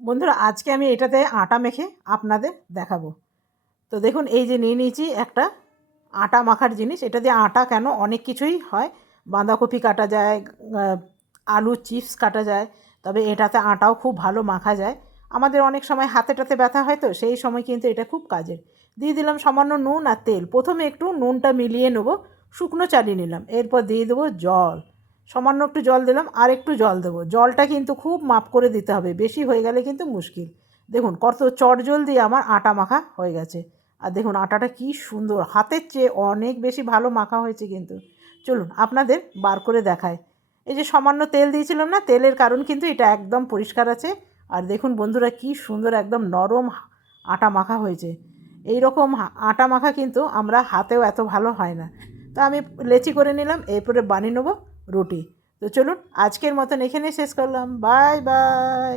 বন্ধুরা, আজকে আমি এটাতে আটা মেখে আপনাদের দেখাবো। তো দেখুন, এই যে নিয়ে নিয়েছি একটা আটা মাখার জিনিস। এটা দিয়ে আটা কেন, অনেক কিছুই হয়। বাঁধাকপি কাটা যায়, আলুর চিপস কাটা যায়, তবে এটাতে আটাও খুব ভালো মাখা যায়। আমাদের অনেক সময় হাতে টাতে ব্যথা হয়, তো সেই সময় কিন্তু এটা খুব কাজের। দিয়ে দিলাম সামান্য নুন আর তেল। প্রথমে একটু নুনটা মিলিয়ে নেবো, শুকনো চালিয়ে নিলাম। এরপর দিয়ে দেবো জল, সামান্য একটু জল দিলাম, আর একটু জল দেবো। জলটা কিন্তু খুব মাপ করে দিতে হবে, বেশি হয়ে গেলে কিন্তু মুশকিল। দেখুন কত চটজল দিয়ে আমার আটা মাখা হয়ে গেছে। আর দেখুন আটাটা কি সুন্দর, হাতের চেয়ে অনেক বেশি ভালো মাখা হয়েছে কিন্তু। চলুন আপনাদের বার করে দেখায়। এই যে সামান্য তেল দিয়েছিলাম না, তেলের কারণ কিন্তু এটা একদম পরিষ্কার আছে। আর দেখুন বন্ধুরা, কি সুন্দর একদম নরম আটা মাখা হয়েছে। এই রকম আটা মাখা কিন্তু আমরা হাতেও এত ভালো হয় না। তো আমি লেচি করে নিলাম, এরপরে বানিয়ে নেবো রুটি। তো চলুন আজকের মতন এখানেই শেষ করলাম। Bye bye.